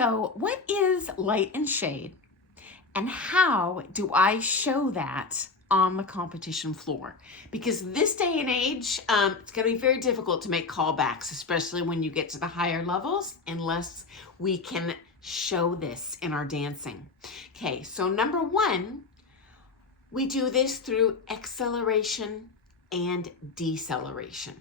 So what is light and shade, and how do I show that on the competition floor? Because this day and age, it's going to be very difficult to make callbacks, especially when you get to the higher levels, unless we can show this in our dancing. Okay, so number one, we do this through acceleration and deceleration.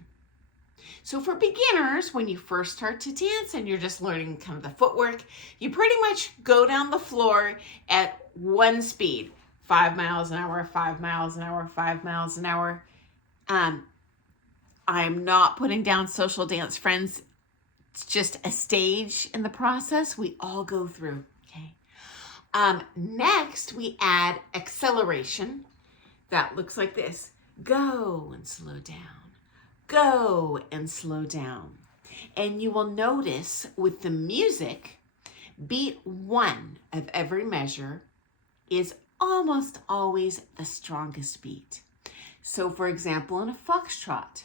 So for beginners, when you first start to dance and you're just learning kind of the footwork, you pretty much go down the floor at one speed, 5 miles an hour, 5 miles an hour, 5 miles an hour. I'm not putting down social dance friends. It's just a stage in the process we all go through, okay? Next, we add acceleration. That looks like this. Go and slow down. Go and slow down. And you will notice with the music, beat one of every measure is almost always the strongest beat. So for example, in a foxtrot,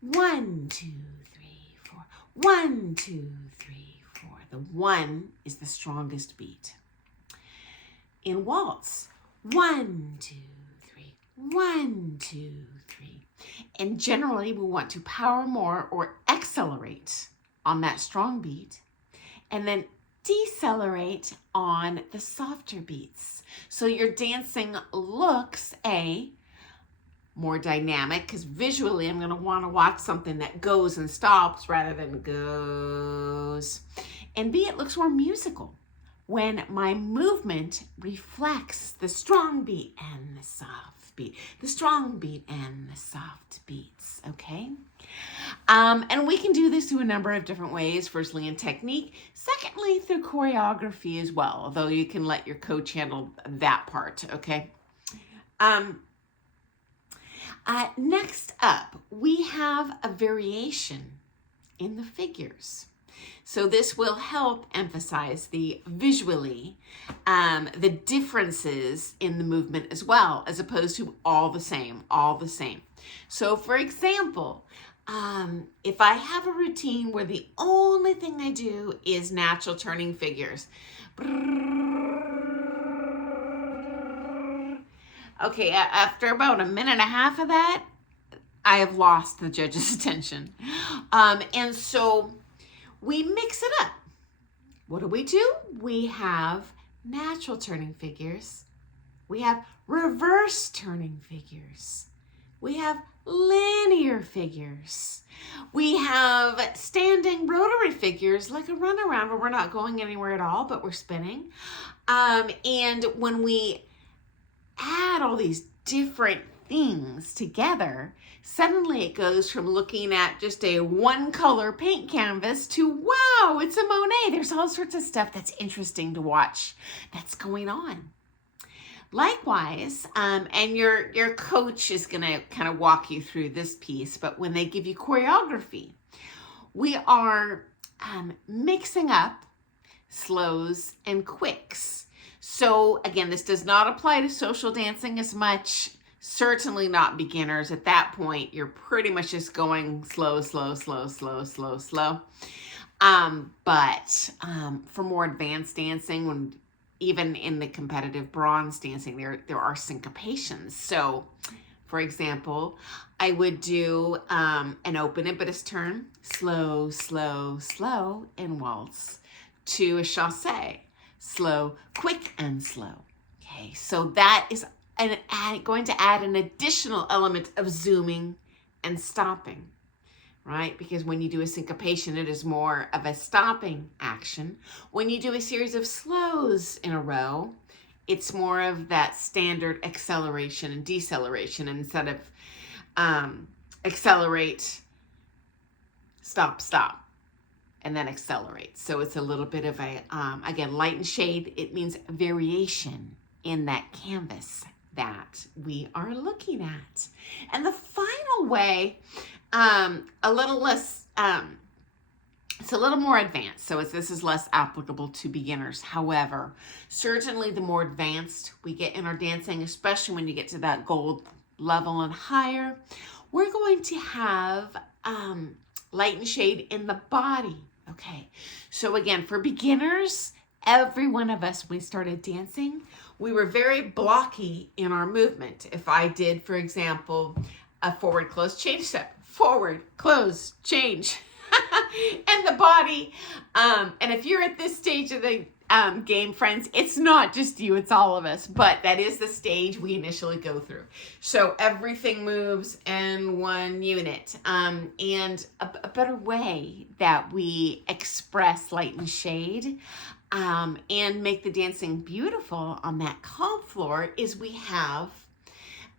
1, 2, 3, 4, 1, 2, 3, 4. The 1 is the strongest beat. In waltz, 1, 2, 3, 1, 2, 3. And generally we want to power more or accelerate on that strong beat and then decelerate on the softer beats. So your dancing looks more dynamic, because visually I'm going to want to watch something that goes and stops rather than goes. And B, it looks more musical when my movement reflects the strong beat and the soft beat, the strong beat and the soft beats, okay? And we can do this through a number of different ways. Firstly, in technique. Secondly, through choreography as well, although you can let your coach handle that part, okay? Next up, we have a variation in the figures. So this will help emphasize the visually, the differences in the movement as well, as opposed to all the same. So for example, if I have a routine where the only thing I do is natural turning figures. Okay, after about a minute and a half of that, I have lost the judge's attention. And so we mix it up. What do? We have natural turning figures. We have reverse turning figures. We have linear figures. We have standing rotary figures, like a runaround where we're not going anywhere at all, but we're spinning. And when we add all these different things together, suddenly it goes from looking at just a one color paint canvas to, wow, it's a Monet. There's all sorts of stuff that's interesting to watch that's going on. Likewise, and your coach is going to kind of walk you through this piece, but when they give you choreography, we are mixing up slows and quicks. So again, this does not apply to social dancing as much, certainly not beginners. At that point, you're pretty much just going slow. But for more advanced dancing, when even in the competitive bronze dancing, there are syncopations. So for example, I would do an open impetus turn, slow, and waltz, to a chassé, slow, quick, and slow. Okay, so that is going to add an additional element of zooming and stopping, right? Because when you do a syncopation, it is more of a stopping action. When you do a series of slows in a row, it's more of that standard acceleration and deceleration instead of accelerate, stop, and then accelerate. So it's a little bit of a, again, light and shade. It means variation in that canvas that we are looking at. And the final way, a little less, it's a little more advanced. So this is less applicable to beginners. However, certainly the more advanced we get in our dancing, especially when you get to that gold level and higher, we're going to have light and shade in the body Okay, so again, for beginners, every one of us, when we started dancing, we were very blocky in our movement. If I did, for example, a forward, close, change step, forward, close, change, and the body, and if you're at this stage of the game, friends, it's not just you, it's all of us, but that is the stage we initially go through. So everything moves in one unit, and a better way that we express light and shade and make the dancing beautiful on that calm floor is we have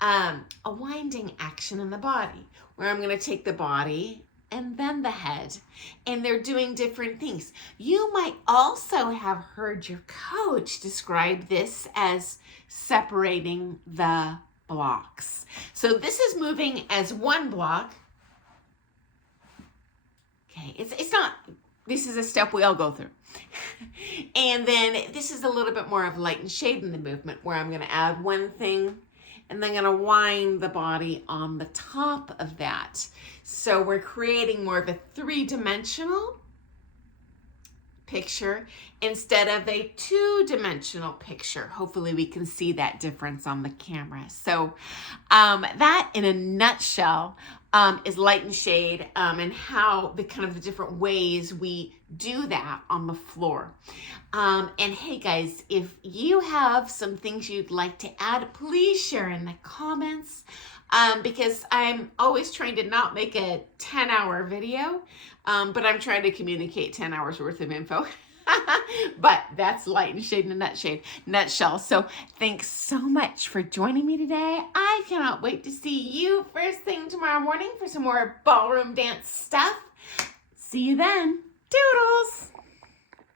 a winding action in the body, where I'm going to take the body and then the head, and they're doing different things. You might also have heard your coach describe this as separating the blocks. So this is moving as one block. Okay, it's not, this is a step we all go through. And then this is a little bit more of light and shade in the movement, where I'm going to add one thing and then going to wind the body on the top of that. So we're creating more of a three-dimensional picture instead of a two-dimensional picture. Hopefully we can see that difference on the camera. So that in a nutshell is light and shade, and how the kind of the different ways we do that on the floor. And hey guys, if you have some things you'd like to add, please share in the comments, because I'm always trying to not make a 10-hour video, but I'm trying to communicate 10 hours worth of info. But that's light and shade in a nutshell. So thanks so much for joining me today. I cannot wait to see you first thing tomorrow morning for some more ballroom dance stuff. See you then. Doodles!